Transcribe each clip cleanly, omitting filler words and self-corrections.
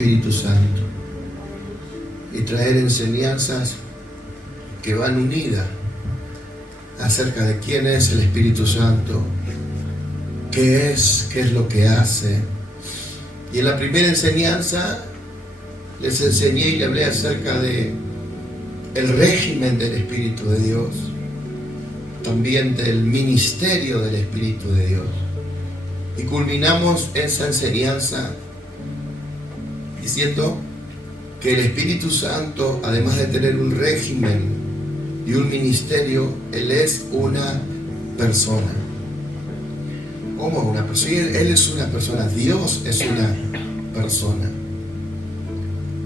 Espíritu Santo y traer enseñanzas que van unidas acerca de quién es el Espíritu Santo, qué es lo que hace. Y en la primera enseñanza les enseñé y le hablé acerca de el régimen del Espíritu de Dios, también del ministerio del Espíritu de Dios, y culminamos esa enseñanza diciendo que el Espíritu Santo, además de tener un régimen y un ministerio, Él es una persona. ¿Cómo una persona? Él es una persona, Dios es una persona.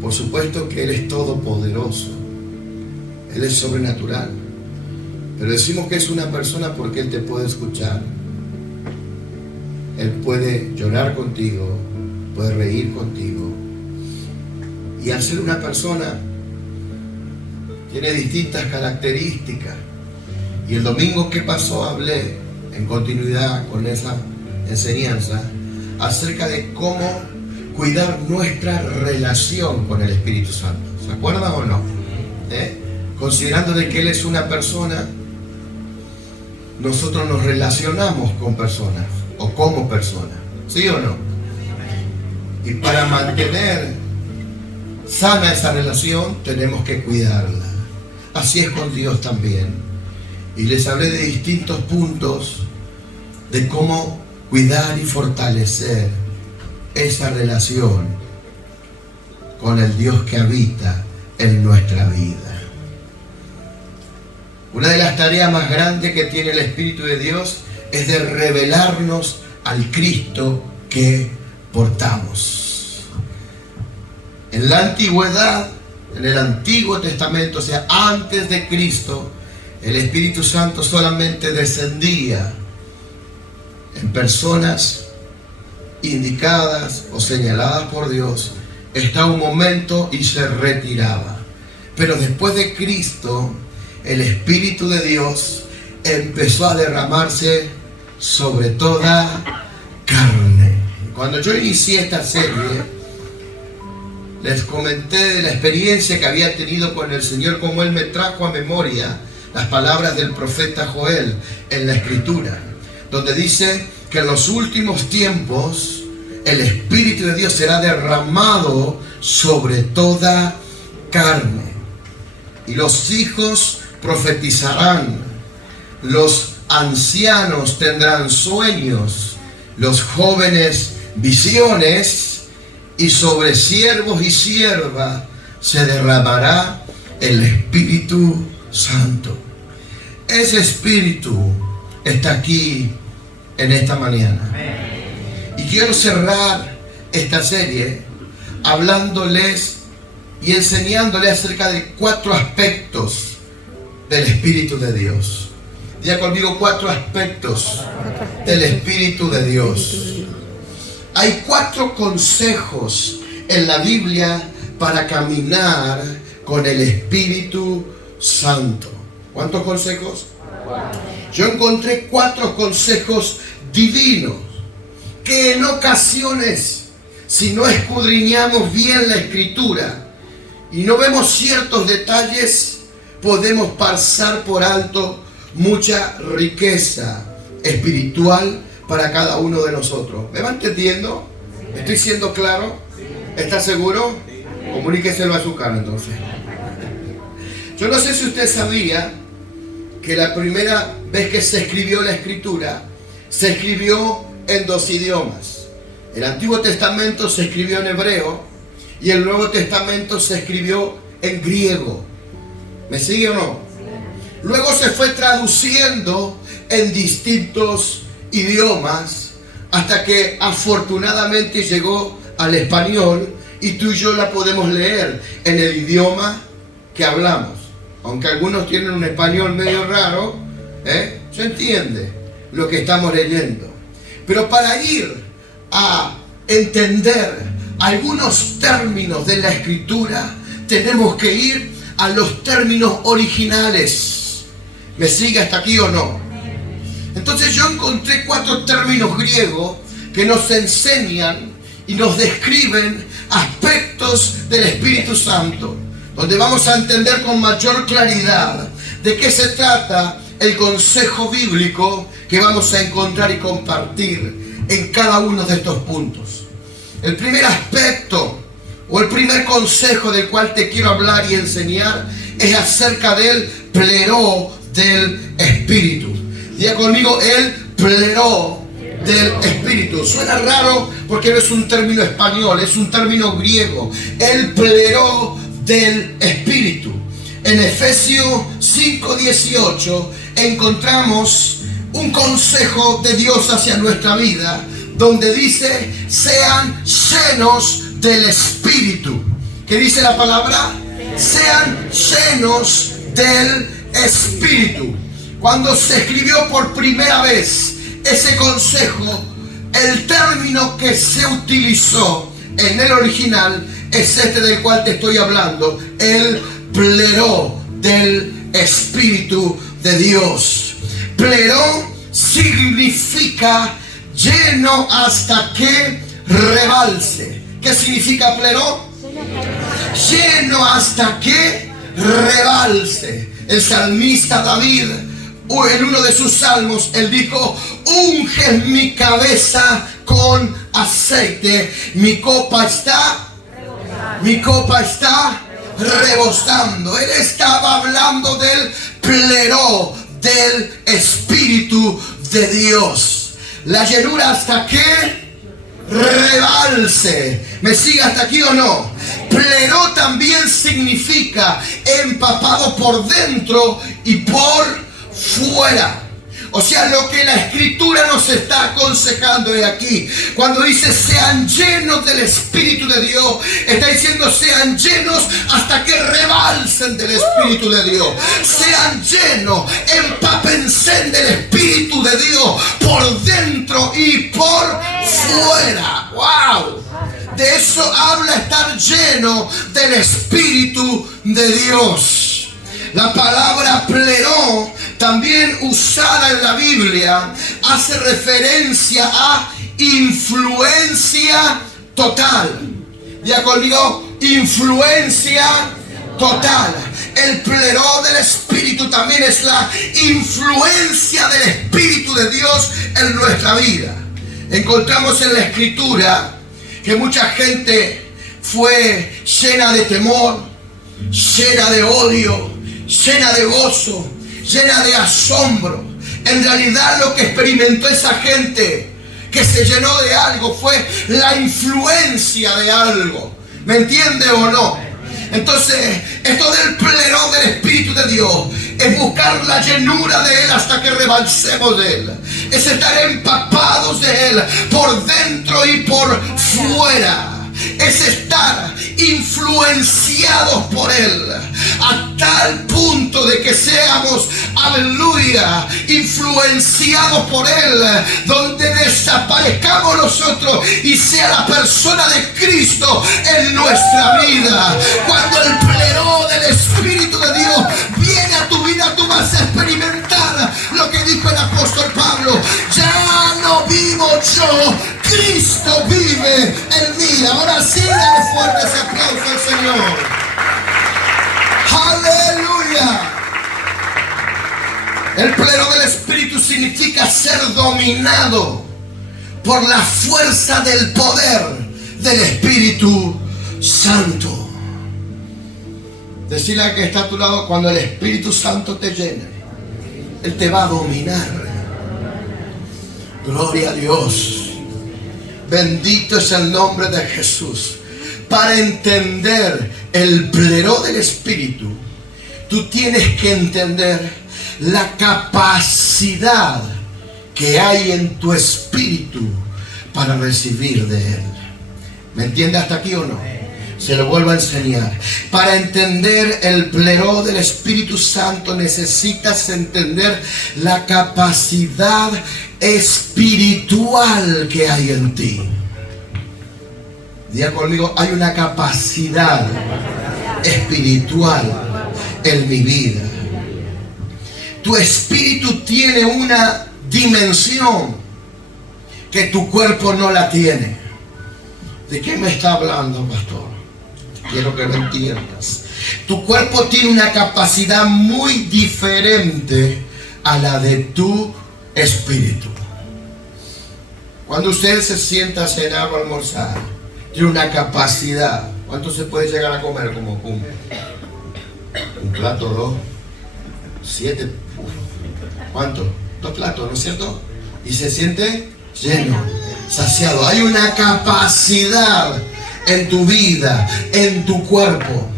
Por supuesto que Él es todopoderoso, Él es sobrenatural, pero decimos que es una persona porque Él te puede escuchar, Él puede llorar contigo, puede reír contigo. Y al ser una persona, tiene distintas características. Y el domingo que pasó hablé, en continuidad con esa enseñanza, acerca de cómo cuidar nuestra relación con el Espíritu Santo. ¿Se acuerdan o no? Considerando de que Él es una persona, nosotros nos relacionamos con personas, o como personas. ¿Sí o no? Y para mantener sana esa relación tenemos que cuidarla. Así es con Dios también. Y les hablé de distintos puntos de cómo cuidar y fortalecer esa relación con el Dios que habita en nuestra vida. Una de las tareas más grandes que tiene el Espíritu de Dios es de revelarnos al Cristo que portamos. En la antigüedad, en el Antiguo Testamento, o sea, antes de Cristo, el Espíritu Santo solamente descendía en personas indicadas o señaladas por Dios, estaba un momento y se retiraba. Pero después de Cristo, el Espíritu de Dios empezó a derramarse sobre toda carne. Cuando yo inicié esta serie, les comenté de la experiencia que había tenido con el Señor, como Él me trajo a memoria las palabras del profeta Joel en la Escritura, donde dice que en los últimos tiempos el Espíritu de Dios será derramado sobre toda carne. Y los hijos profetizarán, los ancianos tendrán sueños, los jóvenes visiones, y sobre siervos y siervas se derramará el Espíritu Santo. Ese Espíritu está aquí en esta mañana. Y quiero cerrar esta serie hablándoles y enseñándoles acerca de 4 aspectos del Espíritu de Dios. Diga conmigo, 4 aspectos del Espíritu de Dios. Hay 4 consejos en la Biblia para caminar con el Espíritu Santo. ¿Cuántos consejos? Yo encontré 4 consejos divinos que en ocasiones, si no escudriñamos bien la Escritura y no vemos ciertos detalles, podemos pasar por alto mucha riqueza espiritual para cada uno de nosotros. ¿Me va entendiendo? ¿Estoy siendo claro? ¿Está seguro? Comuníqueselo a su cara entonces. Yo no sé si usted sabía que la primera vez que se escribió la Escritura, se escribió en 2 idiomas. El Antiguo Testamento se escribió en hebreo y el Nuevo Testamento se escribió en griego. ¿Me sigue o no? Luego se fue traduciendo en distintos idiomas hasta que afortunadamente llegó al español y tú y yo la podemos leer en el idioma que hablamos. Aunque algunos tienen un español medio raro, se entiende lo que estamos leyendo. Pero para ir a entender algunos términos de la Escritura, tenemos que ir a los términos originales. ¿Me sigue hasta aquí o no? Entonces yo encontré 4 términos griegos que nos enseñan y nos describen aspectos del Espíritu Santo, donde vamos a entender con mayor claridad de qué se trata el consejo bíblico que vamos a encontrar y compartir en cada uno de estos puntos. El primer aspecto o el primer consejo del cual te quiero hablar y enseñar es acerca del pleró del Espíritu. Diga conmigo, el pleró del Espíritu. Suena raro porque no es un término español, es un término griego. El pleró del Espíritu. En Efesios 5:18 encontramos un consejo de Dios hacia nuestra vida, donde dice: sean llenos del Espíritu. ¿Qué dice la palabra? Sean llenos del Espíritu. Cuando se escribió por primera vez ese consejo, el término que se utilizó en el original es este del cual te estoy hablando: el pleró del Espíritu de Dios. Pleró significa lleno hasta que rebalse. ¿Qué significa pleró? Lleno hasta que rebalse. El salmista David, en uno de sus salmos, él dijo: unge mi cabeza con aceite, mi copa está rebosando. Él estaba hablando del pleró del Espíritu de Dios. La llenura hasta que rebalse. ¿Me sigue hasta aquí o no? Pleró también significa empapado por dentro y por fuera. O sea, lo que la Escritura nos está aconsejando de aquí, cuando dice sean llenos del Espíritu de Dios, está diciendo sean llenos hasta que rebalsen del Espíritu de Dios. Sean llenos, empápense del Espíritu de Dios por dentro y por fuera. ¡Wow! De eso habla estar lleno del Espíritu de Dios. La palabra pleró, también usada en la Biblia, hace referencia a influencia total. Ya conmigo, influencia total. El pleró del Espíritu también es la influencia del Espíritu de Dios en nuestra vida. Encontramos en la Escritura que mucha gente fue llena de temor, llena de odio, llena de gozo, llena de asombro. En realidad lo que experimentó esa gente que se llenó de algo fue la influencia de algo. ¿Me entiende o no? Entonces, esto del pleró del Espíritu de Dios es buscar la llenura de Él hasta que rebalsemos de Él. Es estar empapados de Él por dentro y por fuera. Es estar influenciados por Él a tal punto de que seamos, aleluya, influenciados por Él, donde desaparezcamos nosotros y sea la persona de Cristo en nuestra vida. Cuando el pleró del Espíritu de Dios viene a tu vida, tú vas a experimentar lo que dijo el apóstol Pablo: ya no vivo yo, Cristo vive en mí. Ahora sí, dale fuerte ese aplauso al Señor. ¡Aleluya! El pleró del Espíritu significa ser dominado por la fuerza del poder del Espíritu Santo. Decirle al que está a tu lado: cuando el Espíritu Santo te llene, Él te va a dominar. Gloria a Dios. Bendito es el nombre de Jesús. Para entender el pleró del Espíritu, tú tienes que entender la capacidad que hay en tu espíritu para recibir de Él. ¿Me entiende hasta aquí o no? Se lo vuelvo a enseñar. Para entender el pleró del Espíritu Santo necesitas entender la capacidad espiritual que hay en ti. Diga conmigo: hay una capacidad espiritual en mi vida. Tu espíritu tiene una dimensión que tu cuerpo no la tiene. ¿De qué me está hablando, pastor? Quiero que lo entiendas. Tu cuerpo tiene una capacidad muy diferente a la de tu espíritu. Cuando usted se sienta a cenar o a almorzar, tiene una capacidad. ¿Cuánto se puede llegar a comer? Como un plato, 2, 7. ¿Cuánto? 2 platos, ¿no es cierto? Y se siente lleno, saciado. Hay una capacidad en tu vida, en tu cuerpo.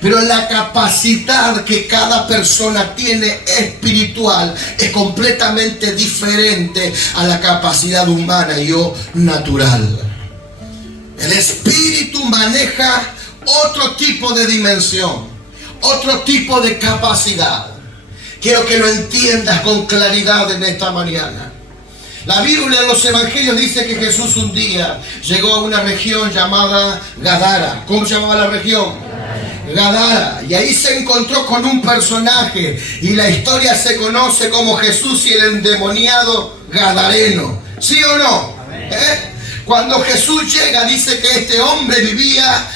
Pero la capacidad que cada persona tiene espiritual es completamente diferente a la capacidad humana y o natural. El espíritu maneja otro tipo de dimensión, otro tipo de capacidad. Quiero que lo entiendas con claridad en esta mañana. La Biblia en los evangelios dice que Jesús un día llegó a una región llamada Gadara. ¿Cómo se llamaba la región? Gadara. Y ahí se encontró con un personaje y la historia se conoce como Jesús y el endemoniado gadareno. ¿Sí o no? Cuando Jesús llega, dice que este hombre vivía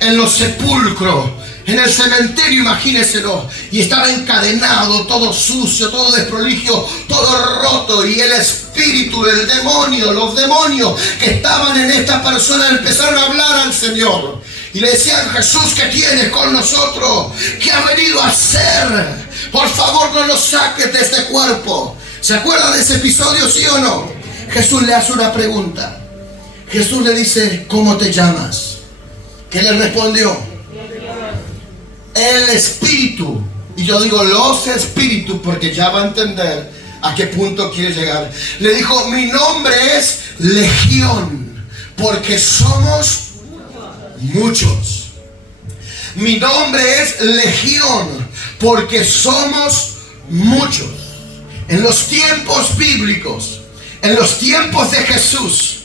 en los sepulcros, en el cementerio, imagínenselo, y estaba encadenado, todo sucio, todo desprolijo, todo roto, y el espíritu del demonio, los demonios que estaban en esta persona empezaron a hablar al Señor y le decían: Jesús, ¿qué tienes con nosotros? ¿Qué ha venido a hacer? Por favor, no nos saques de este cuerpo. ¿Se acuerda de ese episodio, sí o no? Jesús le hace una pregunta. Jesús le dice: ¿cómo te llamas? ¿Qué le respondió? El espíritu. Y yo digo los espíritus porque ya va a entender a qué punto quiere llegar. Le dijo: mi nombre es Legión, porque somos muchos. Mi nombre es Legión, porque somos muchos. En los tiempos bíblicos, en los tiempos de Jesús,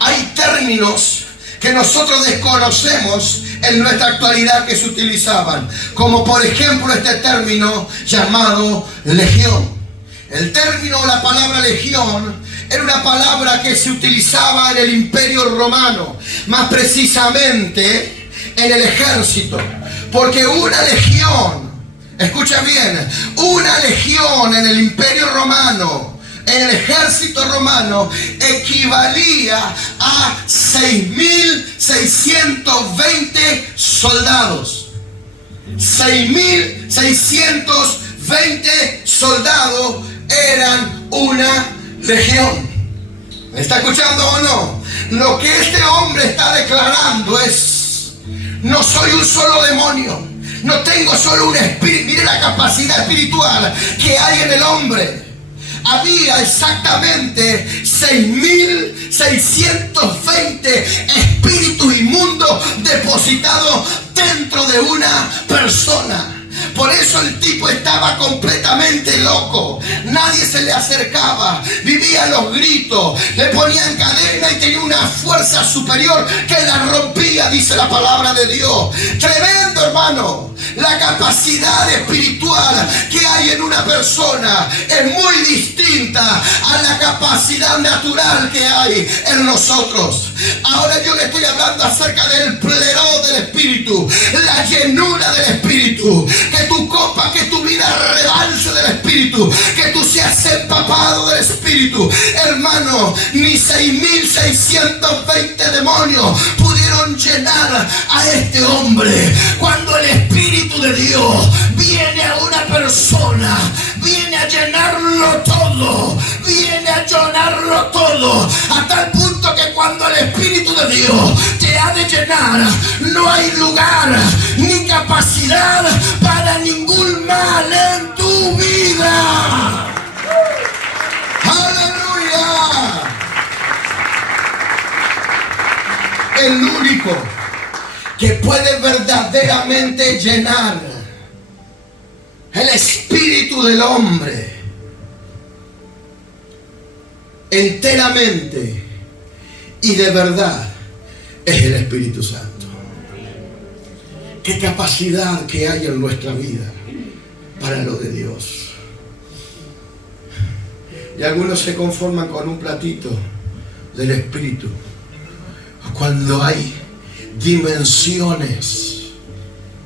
hay términos que nosotros desconocemos en nuestra actualidad que se utilizaban, como por ejemplo este término llamado legión. El término, la palabra legión, era una palabra que se utilizaba en el Imperio Romano, más precisamente en el ejército, porque una legión, escucha bien, una legión en el Imperio Romano, en el ejército romano, equivalía a 6.620 soldados. 6.620 soldados eran una legión. ¿Me está escuchando o no? Lo que este hombre está declarando es: no soy un solo demonio, no tengo solo un espíritu. Mire la capacidad espiritual que hay en el hombre. Había exactamente 6.620 espíritus inmundos depositados dentro de una persona. Por eso el tipo estaba completamente loco. Nadie se le acercaba. Vivía a los gritos. Le ponían cadena y tenía una fuerza superior que la rompía, dice la palabra de Dios. Tremendo, hermano. La capacidad espiritual que hay en una persona es muy distinta a la capacidad natural que hay en nosotros. Ahora yo le estoy hablando acerca del pleró del Espíritu, la llenura del Espíritu. Que tu copa, que tu vida rebalse del Espíritu, que tú seas empapado del Espíritu. Hermano, ni 6.620 demonios pudieron llenar a este hombre. Cuando el Espíritu de Dios viene a una persona, viene a llenarlo todo, viene a llenarlo todo, a tal punto que cuando el Espíritu de Dios te ha de llenar, no hay lugar ni capacidad para ningún mal en tu vida. ¡Aleluya! El único que puede verdaderamente llenar el espíritu del hombre enteramente y de verdad es el Espíritu Santo. Qué capacidad que hay en nuestra vida para lo de Dios. Y algunos se conforman con un platito del Espíritu. cuando hay dimensiones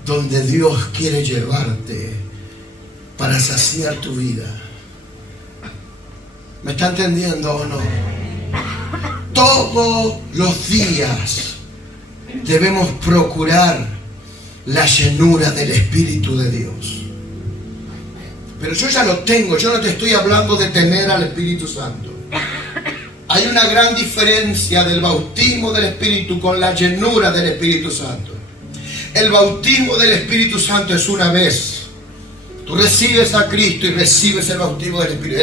donde Dios quiere llevarte para saciar tu vida. ¿Me está entendiendo o no? Todos los días debemos procurar la llenura del Espíritu de Dios. Pero yo ya lo tengo, yo no te estoy hablando de tener al Espíritu Santo. Hay una gran diferencia del bautismo del Espíritu con la llenura del Espíritu Santo. El bautismo del Espíritu Santo es una vez. Tú recibes a Cristo y recibes el bautismo del Espíritu.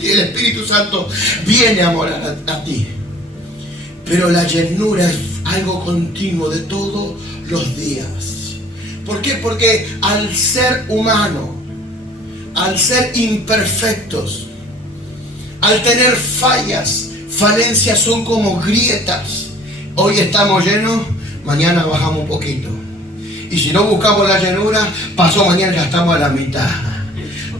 El Espíritu Santo viene a morar a ti. Pero la llenura es algo continuo de todos los días. ¿Por qué? Porque al ser humano, al ser imperfectos, al tener falencias son como grietas. Hoy estamos llenos, mañana bajamos un poquito. Y si no buscamos la llenura, pasó mañana ya estamos a la mitad.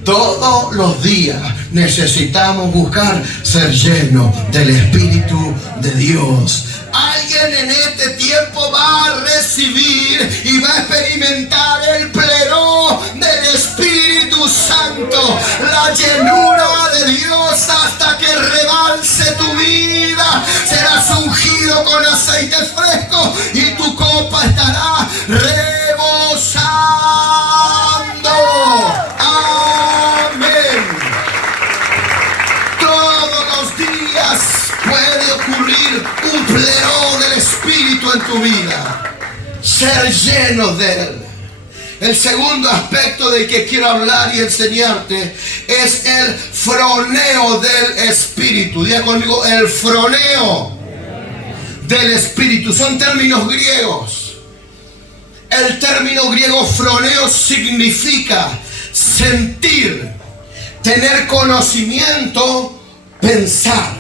Todos los días necesitamos buscar ser llenos del Espíritu de Dios. Alguien en este tiempo va a recibir y va a experimentar el pleró del Espíritu Santo, la llenura de Dios hasta que rebalse tu vida. Serás ungido con aceite fresco y tu copa estará rebosando. Amén. Todos los días puede ocurrir un pleró del Espíritu en tu vida. Ser llenos de Él. El segundo aspecto del que quiero hablar y enseñarte es el froneo del Espíritu. Diga conmigo, el froneo del Espíritu. Son términos griegos. El término griego froneo significa sentir, tener conocimiento, pensar.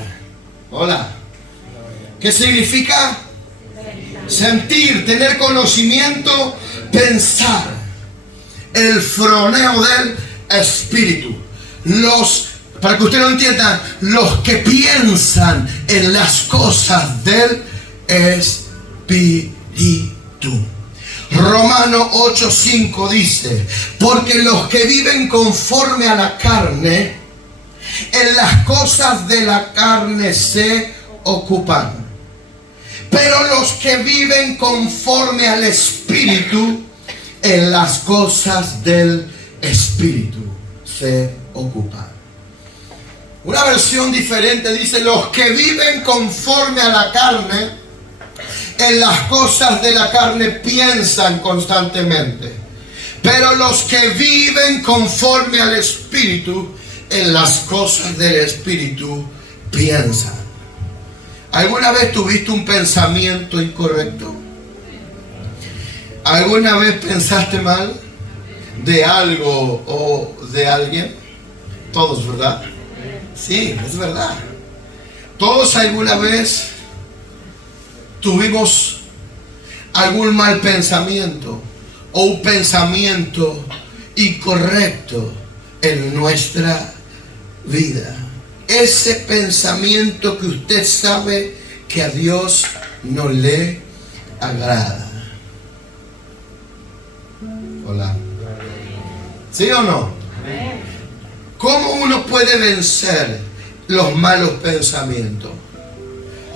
Hola. ¿Qué significa? Sentir, tener conocimiento, pensar. El froneo del Espíritu. Para que usted lo entienda, los que piensan en las cosas del Espíritu. Romano 8:5 dice: porque los que viven conforme a la carne, en las cosas de la carne se ocupan. Pero los que viven conforme al Espíritu, en las cosas del Espíritu se ocupan. Una versión diferente dice: los que viven conforme a la carne, en las cosas de la carne piensan constantemente. Pero los que viven conforme al Espíritu, en las cosas del Espíritu piensan. ¿Alguna vez tuviste un pensamiento incorrecto? ¿Alguna vez pensaste mal de algo o de alguien? Todos, ¿verdad? Sí, es verdad. Todos alguna vez tuvimos algún mal pensamiento o un pensamiento incorrecto en nuestra vida. Ese pensamiento que usted sabe que a Dios no le agrada. Hola. ¿Sí o no? ¿Cómo uno puede vencer los malos pensamientos?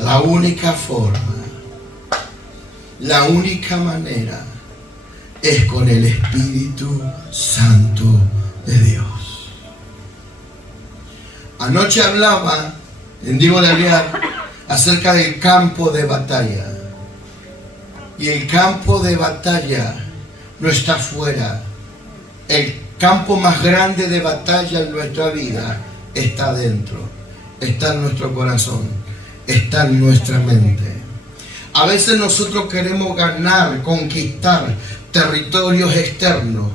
La única forma, la única manera es con el Espíritu Santo de Dios. Anoche hablaba en Diego de Aliar acerca del campo de batalla. Y el campo de batalla no está fuera. El campo más grande de batalla en nuestra vida está dentro. Está en nuestro corazón. Está en nuestra mente. A veces nosotros queremos ganar, conquistar territorios externos,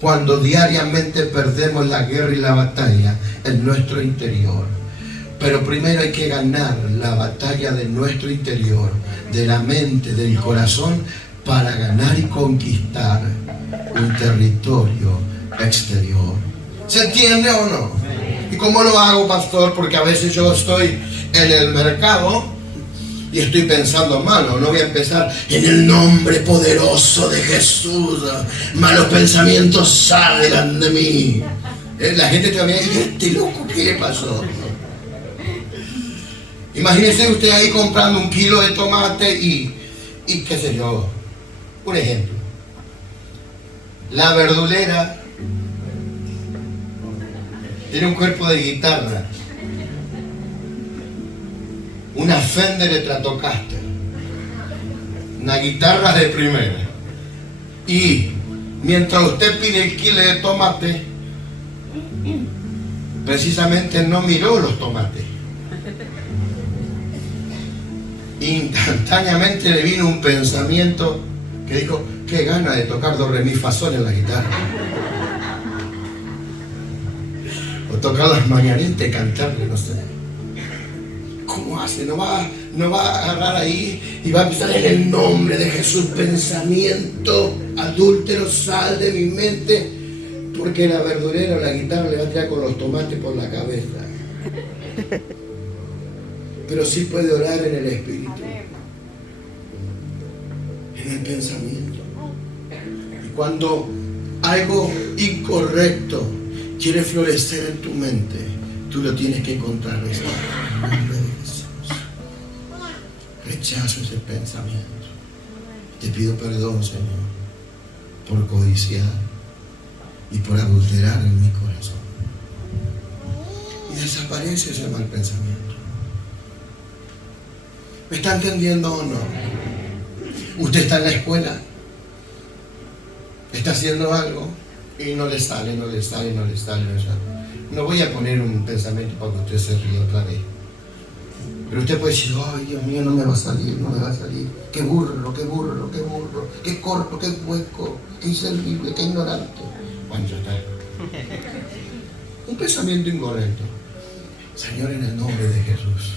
cuando diariamente perdemos la guerra y la batalla en nuestro interior. Pero primero hay que ganar la batalla de nuestro interior, de la mente, del corazón, para ganar y conquistar un territorio exterior. ¿Se entiende o no? ¿Y cómo lo hago, pastor? Porque a veces yo estoy en el mercado y estoy pensando mal, no voy a empezar en el nombre poderoso de Jesús, malos pensamientos salgan de mí. La gente te va a decir, este loco, ¿qué le pasó? Imagínese usted ahí comprando 1 kilo de tomate y qué sé yo, un ejemplo. La verdulera tiene un cuerpo de guitarra, una Fender Stratocaster, una guitarra de primera, y mientras usted pide el kilo de tomate, precisamente no miró los tomates. Instantáneamente le vino un pensamiento que dijo, qué gana de tocar do, re, mi, fa, sol en la guitarra, o tocar las mañanitas y cantarle, no sé. ¿Cómo hace? No va a agarrar ahí y va a empezar en el nombre de Jesús, pensamiento adúltero, sal de mi mente, porque la verdurera o la guitarra le va a tirar con los tomates por la cabeza. Pero sí puede orar en el espíritu, en el pensamiento. Y cuando algo incorrecto quiere florecer en tu mente, tú lo tienes que contrarrestar. Rechazo ese pensamiento. Te pido perdón, Señor, por codiciar y por adulterar en mi corazón. Y desaparece ese mal pensamiento. ¿Me está entendiendo o no? Usted está en la escuela, está haciendo algo y no le sale. No voy a poner un pensamiento para que usted se ríe otra vez. Pero usted puede decir, ay, Dios mío, no me va a salir. Qué burro, qué corto, qué hueco, qué inservible, qué ignorante. Bueno, ya está. Un pensamiento incorrecto. Señor, en el nombre de Jesús,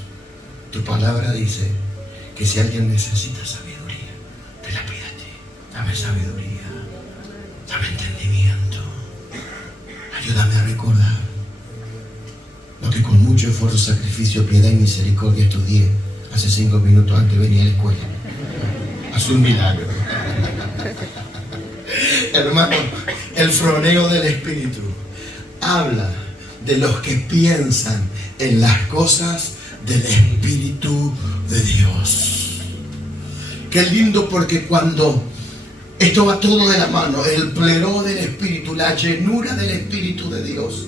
tu palabra dice que si alguien necesita sabiduría, te la pide a ti. Dame sabiduría, dame entendimiento. Ayúdame a recordar lo que con mucho esfuerzo, sacrificio, piedad y misericordia estudié hace 5 minutos antes de venir a la escuela. Haz un milagro. Hermano, el froneo del Espíritu habla de los que piensan en las cosas del Espíritu de Dios. Qué lindo, porque cuando esto va todo de la mano, el pleró del Espíritu, la llenura del Espíritu de Dios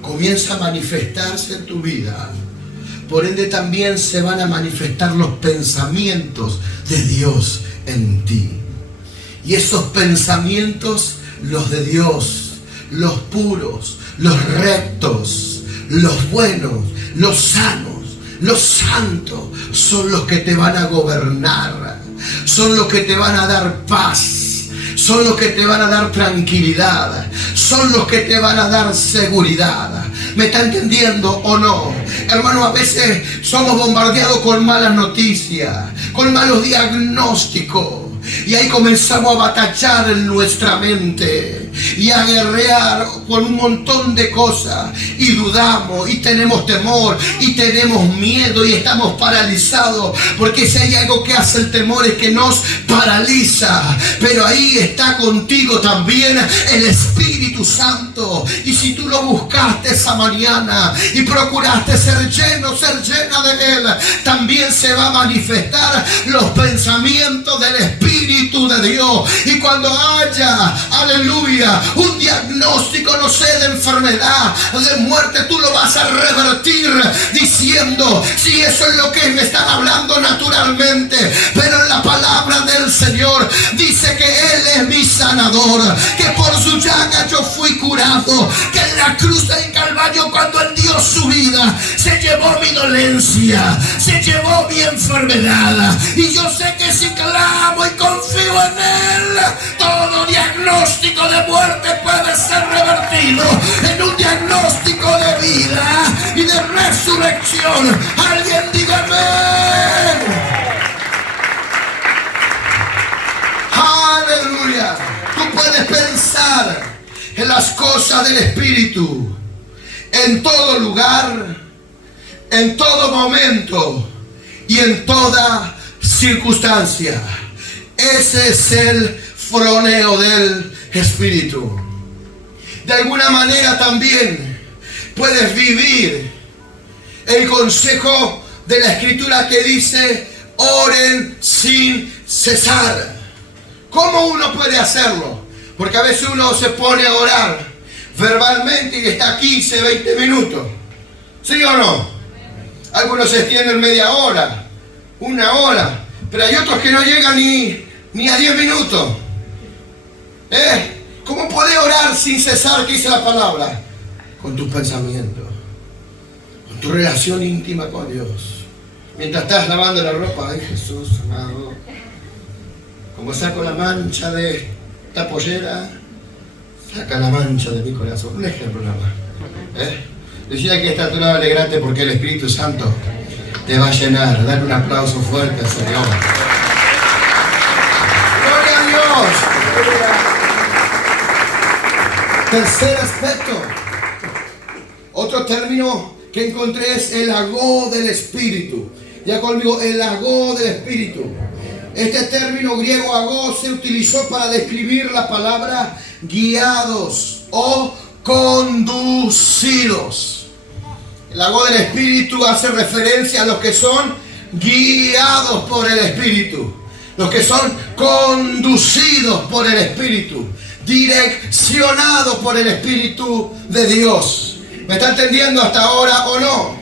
comienza a manifestarse en tu vida. Por ende también se van a manifestar los pensamientos de Dios en ti. Y esos pensamientos, los de Dios, los puros, los rectos, los buenos, los sanos, los santos, son los que te van a gobernar, son los que te van a dar paz, son los que te van a dar tranquilidad, son los que te van a dar seguridad. ¿Me está entendiendo o no? Hermano, a veces somos bombardeados con malas noticias, con malos diagnósticos, y ahí comenzamos a batallar en nuestra mente y a guerrear con un montón de cosas, y dudamos y tenemos temor y tenemos miedo y estamos paralizados, porque si hay algo que hace el temor es que nos paraliza. Pero ahí está contigo también el Espíritu Santo, y si tú lo buscaste esa mañana y procuraste ser lleno, ser llena de Él, también se va a manifestar los pensamientos del Espíritu de Dios. Y cuando haya, aleluya, un diagnóstico, no sé, de enfermedad, de muerte, tú lo vas a revertir diciendo, sí, eso es lo que me están hablando naturalmente, pero en la palabra del Señor dice que Él es mi sanador, que por su llaga yo fui curado, que en la cruz del Calvario, cuando Él dio su vida, se llevó mi dolencia, se llevó mi enfermedad. Y yo sé que si clamo y confío en Él, todo diagnóstico de muerte puede ser revertido en un diagnóstico de vida y de resurrección. Alguien diga amén. Aleluya. Tú puedes pensar en las cosas del Espíritu en todo lugar, en todo momento y en toda circunstancia. Ese es el froneo del Espíritu. De alguna manera también puedes vivir el consejo de la Escritura que dice: oren sin cesar. ¿Cómo uno puede hacerlo? Porque a veces uno se pone a orar verbalmente y está 15, 20 minutos. ¿Sí o no? Algunos se extienden media hora, una hora, pero hay otros que no llegan ni a 10 minutos. ¿Cómo puede orar sin cesar? ¿Qué dice la palabra? Con tus pensamientos, con tu relación íntima con Dios. Mientras estás lavando la ropa, ay Jesús amado, como saco la mancha de esta pollera, saca la mancha de mi corazón. Un ejemplo nada más. Decía que está a tu lado, alegrate porque el Espíritu Santo te va a llenar. Dale un aplauso fuerte al Señor. ¡Gloria a Dios! Tercer aspecto. Otro término que encontré es el agó del Espíritu. Ya conmigo, el agó del Espíritu. Este término griego agó se utilizó para describir la palabra guiados o conducidos. El agó del Espíritu hace referencia a los que son guiados por el Espíritu, los que son conducidos por el Espíritu, direccionados por el Espíritu de Dios. ¿Me está entendiendo hasta ahora o no?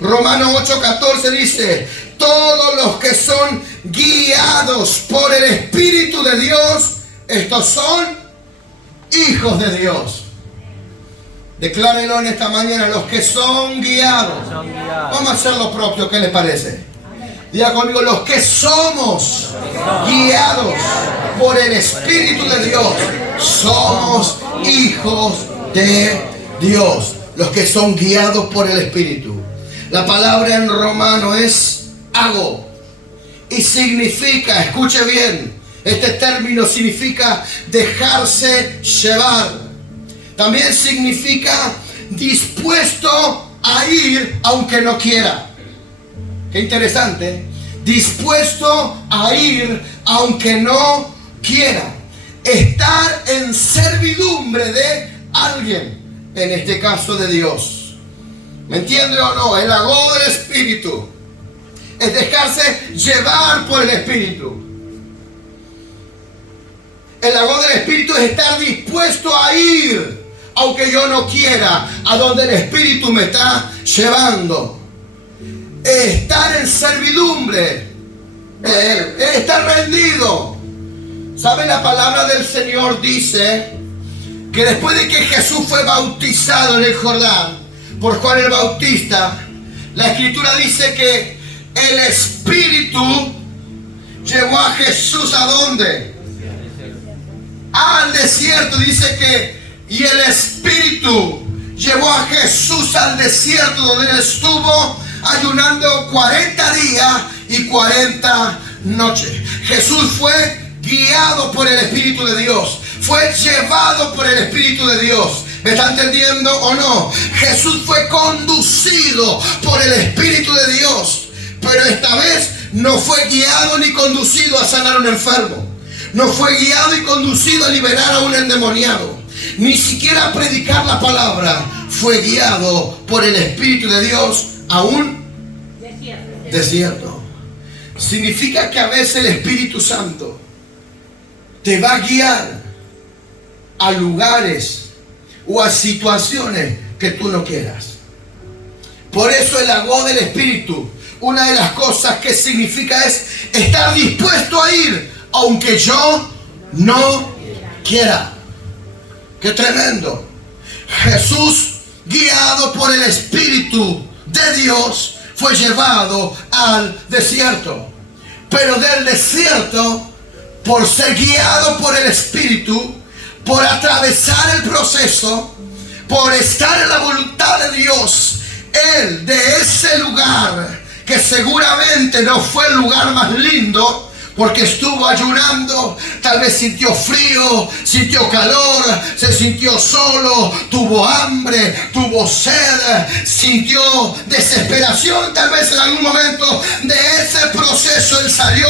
Romanos 8:14 dice: todos los que son guiados por el Espíritu de Dios, estos son hijos de Dios. Declárenlo en esta mañana: los que son guiados. Vamos a hacer lo propio, ¿qué les parece? Diga conmigo: los que somos guiados por el Espíritu de Dios, somos hijos de Dios. Los que son guiados por el Espíritu. La palabra en romano es agó y significa, escuche bien, este término significa dejarse llevar. También significa dispuesto a ir aunque no quiera. Qué interesante. Dispuesto a ir aunque no quiera. Estar en servidumbre de alguien. En este caso de Dios. ¿Me entiende o no? El agó del Espíritu es dejarse llevar por el Espíritu. El agó del Espíritu es estar dispuesto a ir aunque yo no quiera, a donde el Espíritu me está llevando. Estar en servidumbre, estar rendido. ¿Sabe? La palabra del Señor dice que después de que Jesús fue bautizado en el Jordán por Juan el Bautista, la Escritura dice que el Espíritu llevó a Jesús ¿a dónde? Al desierto. Dice que y el Espíritu llevó a Jesús al desierto, donde él estuvo ayunando 40 días y 40 noches. Jesús fue guiado por el Espíritu de Dios. Fue llevado por el Espíritu de Dios. ¿Me está entendiendo o no? Jesús fue conducido por el Espíritu de Dios. Pero esta vez no fue guiado ni conducido a sanar a un enfermo. No fue guiado y conducido a liberar a un endemoniado. Ni siquiera a predicar la palabra. Fue guiado por el Espíritu de Dios a un desierto. Significa que a veces el Espíritu Santo te va a guiar a lugares o a situaciones que tú no quieras. Por eso el agó del Espíritu, una de las cosas que significa es estar dispuesto a ir aunque yo no quiera. ¡Qué tremendo! Jesús, guiado por el Espíritu de Dios, fue llevado al desierto. Pero del desierto, por ser guiado por el Espíritu, por atravesar el proceso, por estar en la voluntad de Dios, él de ese lugar, que seguramente no fue el lugar más lindo, porque estuvo ayunando, tal vez sintió frío, sintió calor, se sintió solo, tuvo hambre, tuvo sed, sintió desesperación, tal vez en algún momento de ese proceso él salió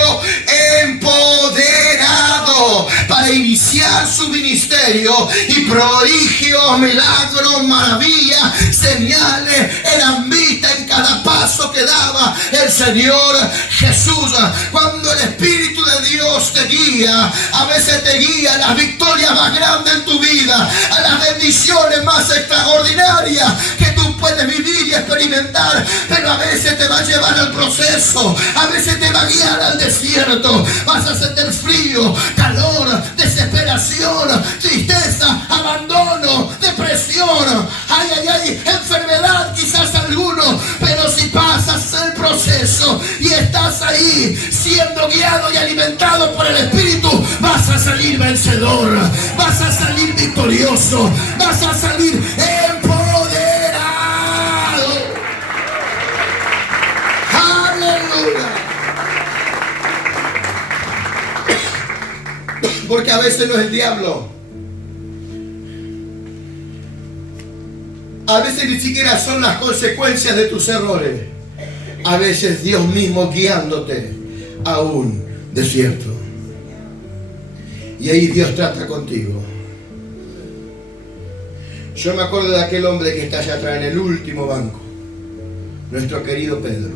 empoderado para iniciar su ministerio, y prodigios, milagros, maravillas, señales eran vistas en cada paso que daba el Señor Jesús. Cuando el Espíritu de Dios te guía, a veces te guía a las victorias más grandes en tu vida, a las bendiciones más extraordinarias que tú puedes vivir y experimentar, pero a veces te va a llevar al proceso, a veces te va a guiar al desierto. Vas a sentir frío, calor, desesperación, tristeza, abandono, depresión, enfermedad quizás alguno, pero si pasas el proceso y estás ahí siendo guiado y alimentado por el Espíritu, vas a salir vencedor, vas a salir victorioso, vas a salir empoderado. Aleluya. Porque a veces no es el diablo, a veces ni siquiera son las consecuencias de tus errores, a veces Dios mismo guiándote a un desierto. Y ahí Dios trata contigo. Yo me acuerdo de aquel hombre que está allá atrás en el último banco, nuestro querido Pedro.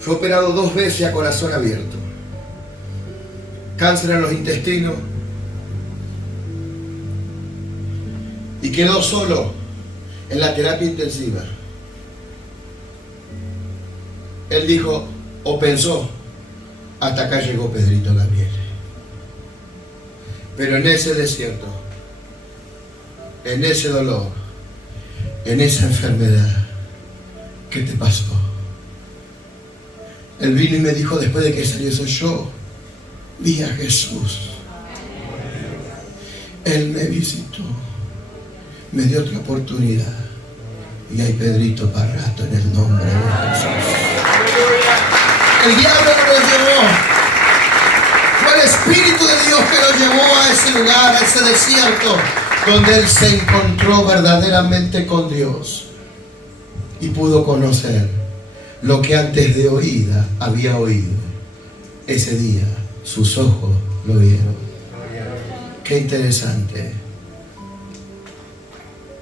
Fue operado 2 veces a corazón abierto, cáncer en los intestinos, y quedó solo en la terapia intensiva. Él dijo, o pensó, hasta acá llegó Pedrito Gabriel. Pero en ese desierto, en ese dolor, en esa enfermedad, ¿qué te pasó? Él vino y me dijo, después de que salió eso, yo vi a Jesús. Él me visitó, me dio otra oportunidad, y hay Pedrito para rato en el nombre de Jesús. El diablo no lo llevó, fue el Espíritu de Dios que lo llevó a ese lugar, a ese desierto, donde él se encontró verdaderamente con Dios y pudo conocer lo que antes de oída había oído. Ese día sus ojos lo vieron. Qué interesante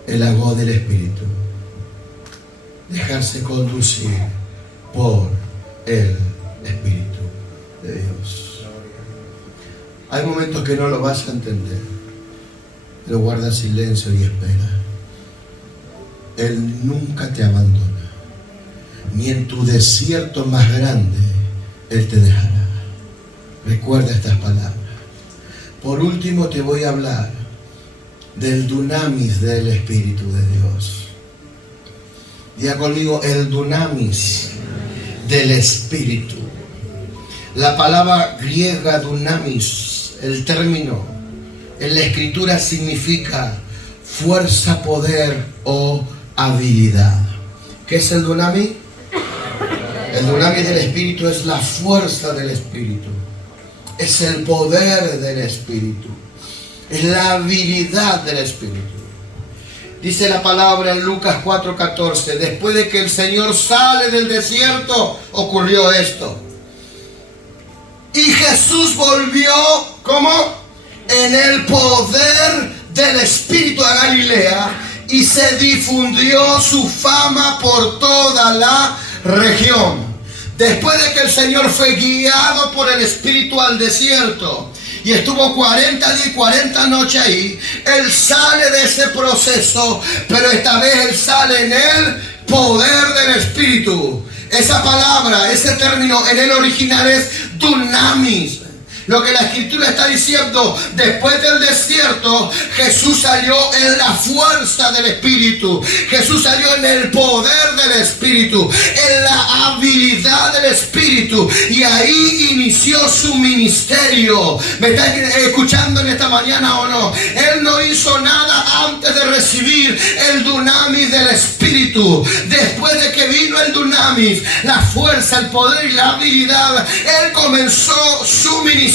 el agua del Espíritu, dejarse conducir por el Espíritu de Dios. Hay momentos que no lo vas a entender, pero guarda silencio y espera. Él nunca te abandona, ni en tu desierto más grande Él te dejará. Recuerda estas palabras. Por último te voy a hablar del dunamis del Espíritu de Dios. Diga conmigo, el dunamis del Espíritu. La palabra griega dunamis, el término en la Escritura significa fuerza, poder o habilidad. ¿Qué es el dunamis? El dunamis del Espíritu es la fuerza del Espíritu, es el poder del Espíritu, es la habilidad del Espíritu. Dice la palabra en Lucas 4:14, después de que el Señor sale del desierto, ocurrió esto. Y Jesús volvió, ¿cómo? En el poder del Espíritu a Galilea, y se difundió su fama por toda la región. Después de que el Señor fue guiado por el Espíritu al desierto y estuvo 40 días y 40 noches ahí, Él sale de ese proceso, pero esta vez Él sale en el poder del Espíritu. Esa palabra, ese término en el original es dunamis. Lo que la Escritura está diciendo, después del desierto, Jesús salió en la fuerza del Espíritu. Jesús salió en el poder del Espíritu, en la habilidad del Espíritu. Y ahí inició su ministerio. ¿Me están escuchando en esta mañana o no? Él no hizo nada antes de recibir el dunamis del Espíritu. Después de que vino el dunamis, la fuerza, el poder y la habilidad, Él comenzó su ministerio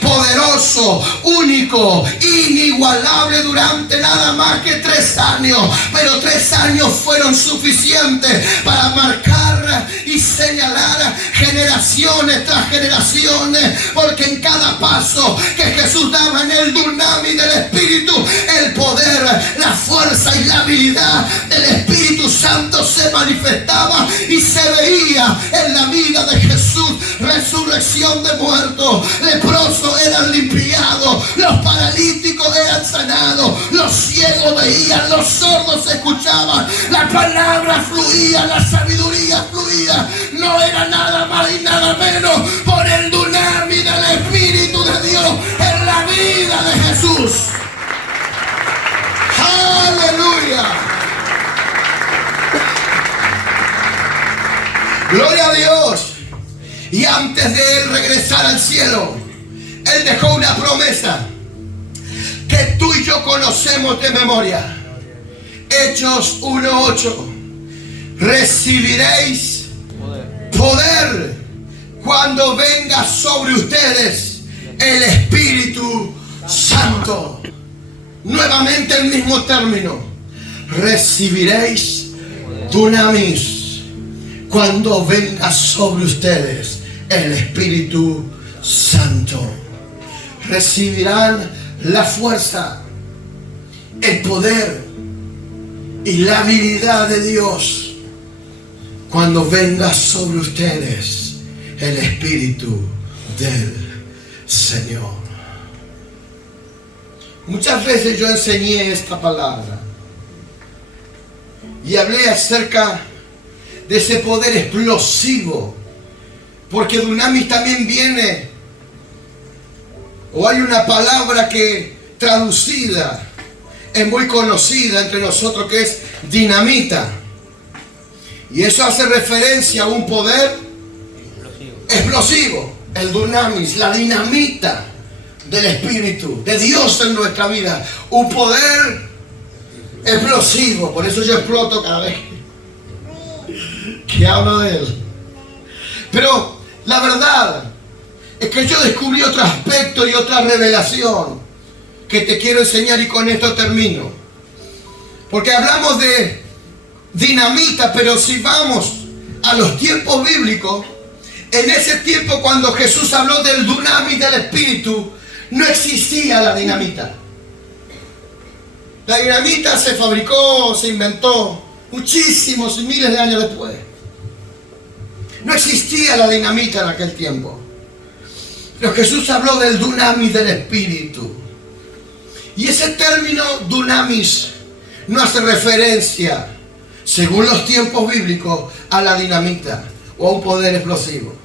poderoso, único, inigualable durante nada más que 3 años. Pero 3 años fueron suficientes para marcar y señalar generaciones tras generaciones, porque en cada paso que Jesús daba en el dunamis del Espíritu, el poder, la fuerza y la habilidad del Espíritu Santo se manifestaba y se veía en la vida de Jesús. Resurrección de muertos, leprosos eran limpiados, los paralíticos eran sanados, los ciegos veían, los sordos escuchaban, la palabra fluía, la sabiduría fluía. No era nada más y nada menos por el dunamis del Espíritu de Dios en la vida de Jesús. ¡Aleluya! ¡Gloria a Dios! Y antes de Él regresar al cielo, Él dejó una promesa que tú y yo conocemos de memoria. Hechos 1:8. Recibiréis poder cuando venga sobre ustedes el Espíritu Santo. Nuevamente el mismo término. Recibiréis dunamis cuando venga sobre ustedes el Espíritu Santo. Recibirán la fuerza, el poder y la habilidad de Dios cuando venga sobre ustedes el Espíritu del Señor. Muchas veces yo enseñé esta palabra y hablé acerca de ese poder explosivo, porque dunamis también viene, o hay una palabra que traducida es muy conocida entre nosotros, que es dinamita, y eso hace referencia a un poder explosivo, el dunamis, la dinamita del Espíritu de Dios en nuestra vida, un poder explosivo. Por eso yo exploto cada vez que hablo de Él. Pero la verdad es que yo descubrí otro aspecto y otra revelación que te quiero enseñar, y con esto termino. Porque hablamos de dinamita, pero si vamos a los tiempos bíblicos, en ese tiempo cuando Jesús habló del dunamis del Espíritu, no existía la dinamita. La dinamita se fabricó, se inventó muchísimos y miles de años después. No existía la dinamita en aquel tiempo. Pero Jesús habló del dunamis del Espíritu. Y ese término dunamis no hace referencia, según los tiempos bíblicos, a la dinamita o a un poder explosivo,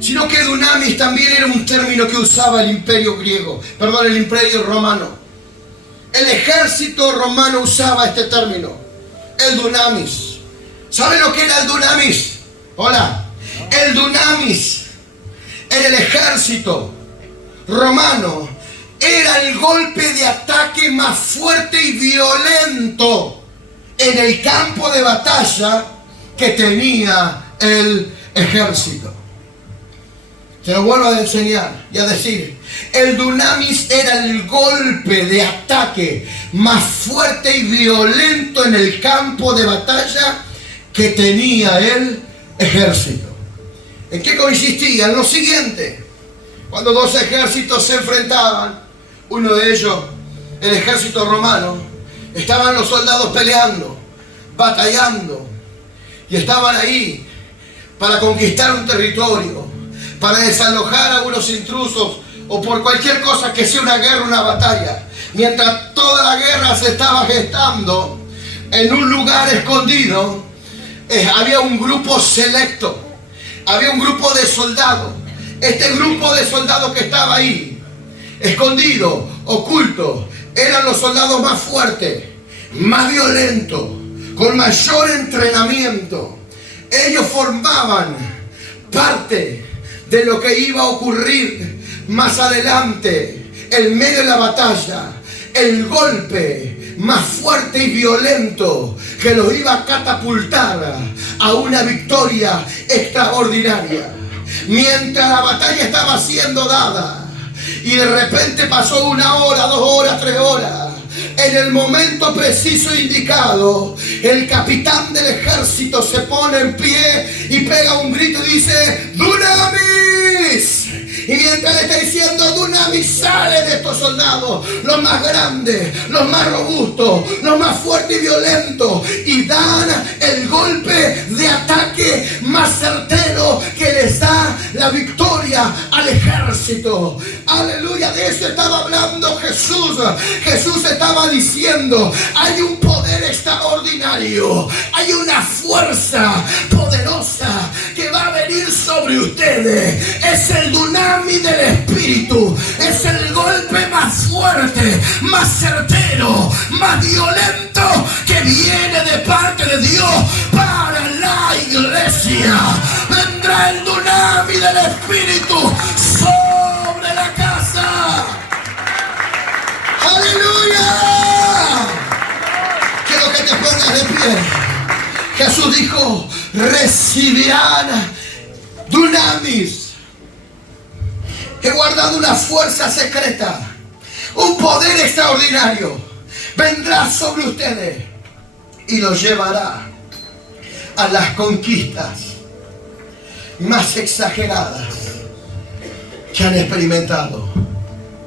sino que dunamis también era un término que usaba el imperio romano. El ejército romano usaba este término, el dunamis. ¿Sabe lo que era el dunamis? Hola. El dunamis en el ejército romano era el golpe de ataque más fuerte y violento en el campo de batalla que tenía el ejército. Te lo vuelvo a enseñar y a decir. El dunamis era el golpe de ataque más fuerte y violento en el campo de batalla que tenía el ejército. ¿En qué consistía? En lo siguiente. Cuando dos ejércitos se enfrentaban, uno de ellos, el ejército romano, estaban los soldados peleando, batallando, y estaban ahí para conquistar un territorio, para desalojar a unos intrusos, o por cualquier cosa que sea una guerra, una batalla. Mientras toda la guerra se estaba gestando, en un lugar escondido, había un grupo selecto, había un grupo de soldados Este grupo de soldados que estaba ahí, escondido, oculto, eran los soldados más fuertes, más violentos, con mayor entrenamiento. Ellos formaban parte de lo que iba a ocurrir más adelante, en medio de la batalla. El golpe más fuerte y violento que los iba a catapultar a una victoria extraordinaria. Mientras la batalla estaba siendo dada, y de repente pasó 1 hora, 2 horas, 3 horas. En el momento preciso indicado, el capitán del ejército se pone en pie y pega un grito y dice: ¡Dunamis! Y mientras le está diciendo Dunamis, salen estos soldados, los más grandes, los más robustos, los más fuertes y violentos, y dan el golpe de ataque más certero que les da la victoria al ejército. Aleluya, de eso estaba hablando Jesús. Jesús estaba diciendo: hay un poder extraordinario, hay una fuerza poderosa que va a venir sobre ustedes. Es el dunamis del Espíritu, es el golpe más fuerte, más certero, más violento que viene de parte de Dios para la iglesia. Vendrá el dunamis del Espíritu sobre la casa. ¡Aleluya! Quiero que te pongas de pie. Jesús dijo: recibirán dunamis. He guardado una fuerza secreta, un poder extraordinario. Vendrá sobre ustedes y los llevará a las conquistas más exageradas que han experimentado.